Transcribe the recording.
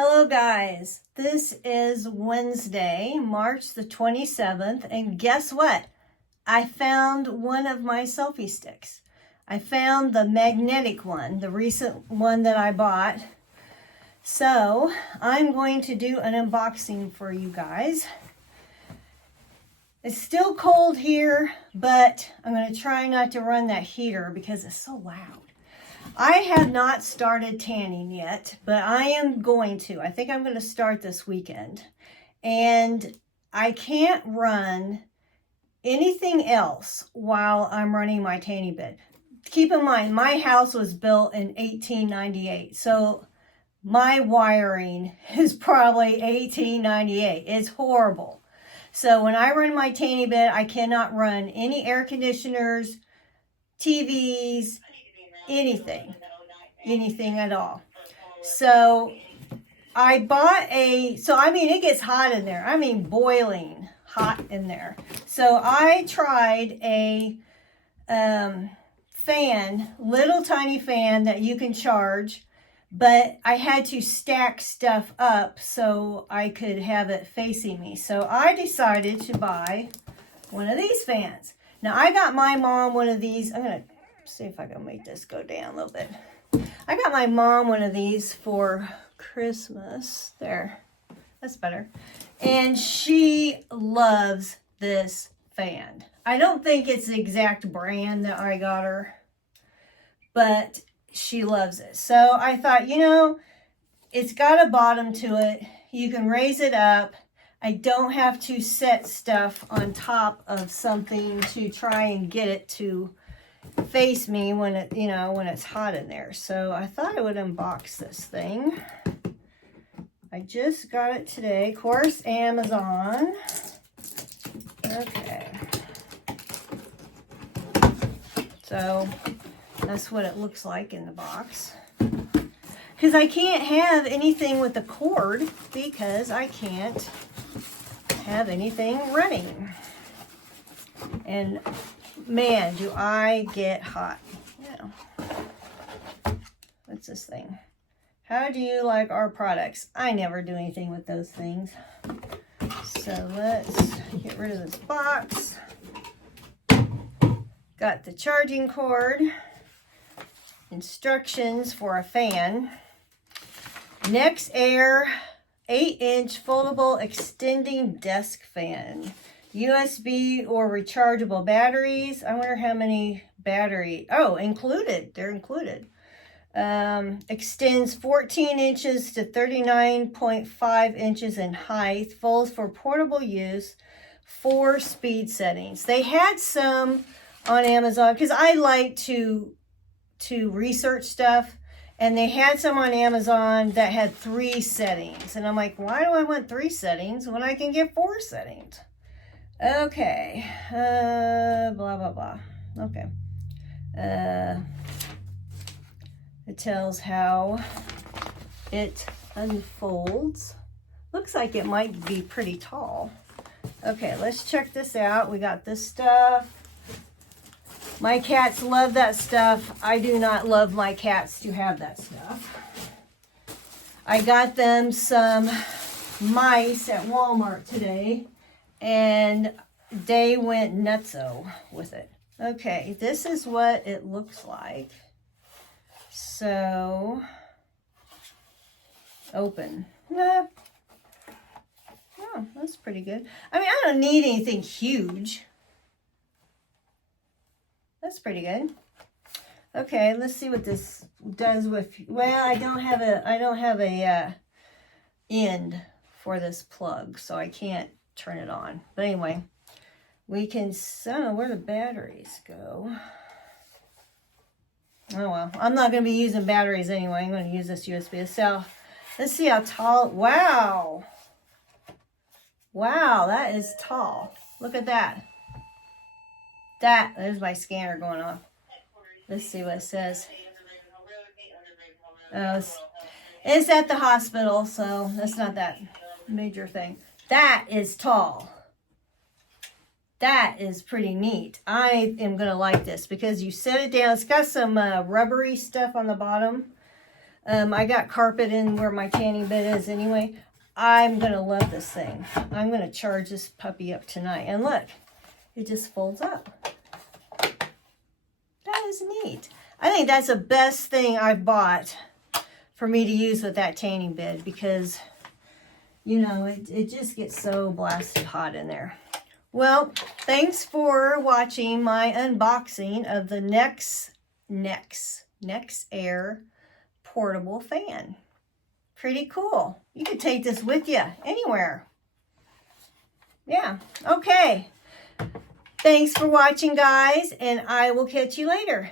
Hello guys, this is Wednesday, March the 27th, and guess what? I found one of my selfie sticks. I found the magnetic one, the recent one that I bought. So I'm going to do an unboxing for you guys. It's still cold here, but I'm going to try not to run that heater because it's so loud. I have not started tanning yet, but I am going to. I think I'm going to start this weekend. And I can't run anything else while I'm running my tanning bed. Keep in mind, my house was built in 1898, so my wiring is probably 1898. It's horrible. So when I run my tanning bed, I cannot run any air conditioners, TVs, anything at all. So I bought it gets hot in there. I mean, boiling hot in there. So I tried a fan, little tiny fan that you can charge, but I had to stack stuff up so I could have it facing me. So I decided to buy one of these fans. Now I got my mom one of these. I'm going to see if I can make this go down a little bit. I got my mom one of these for Christmas. There, that's better. And she loves this fan. I don't think it's the exact brand that I got her, but she loves it. So I thought, it's got a bottom to it. You can raise it up. I don't have to set stuff on top of something to try and get it to face me when it's hot in there. So I thought I would unbox this thing. I just got it today, of course, Amazon. Okay. So that's what it looks like in the box. Because I can't have anything with a cord because I can't have anything running. And man, do I get hot. What's this thing? How do you like our products? I never do anything with those things. So let's get rid of this box. Got the charging cord. Instructions for a fan. Nexair 8-inch foldable extending desk fan. USB or rechargeable batteries. I wonder how many battery. Oh, included. They're included. Extends 14 inches to 39.5 inches in height. Folds for portable use. 4 speed settings. They had some on Amazon because I like to research stuff. And they had some on Amazon that had 3 settings. And I'm like, why do I want 3 settings when I can get 4 settings? Okay, blah, blah, blah. Okay. It tells how it unfolds. Looks like it might be pretty tall. Okay, let's check this out. We got this stuff. My cats love that stuff. I do not love my cats to have that stuff. I got them some mice at Walmart today, and they went nutso with it. Okay, this is what it looks like. So, open. Oh, that's pretty good. I mean, I don't need anything huge. That's pretty good. Okay, let's see what this does with. Well, I don't have a end for this plug, so I can't turn it on. But anyway, we can. I don't know where the batteries go. Oh well, I'm not going to be using batteries anyway. I'm going to use this USB. So let's see how tall. Wow, that is tall. Look at that. There's my scanner going off. Let's see what it says. Oh, it's at the hospital, so that's not that major thing. That is tall. That is pretty neat. I am going to like this because you set it down. It's got some rubbery stuff on the bottom. I got carpet in where my tanning bed is anyway. I'm going to love this thing. I'm going to charge this puppy up tonight. And look, it just folds up. That is neat. I think that's the best thing I've bought for me to use with that tanning bed because, you know, it just gets so blasted hot in there. Well, thanks for watching my unboxing of the Nexair portable fan. Pretty cool. You could take this with you anywhere. Yeah, okay. Thanks for watching, guys, and I will catch you later.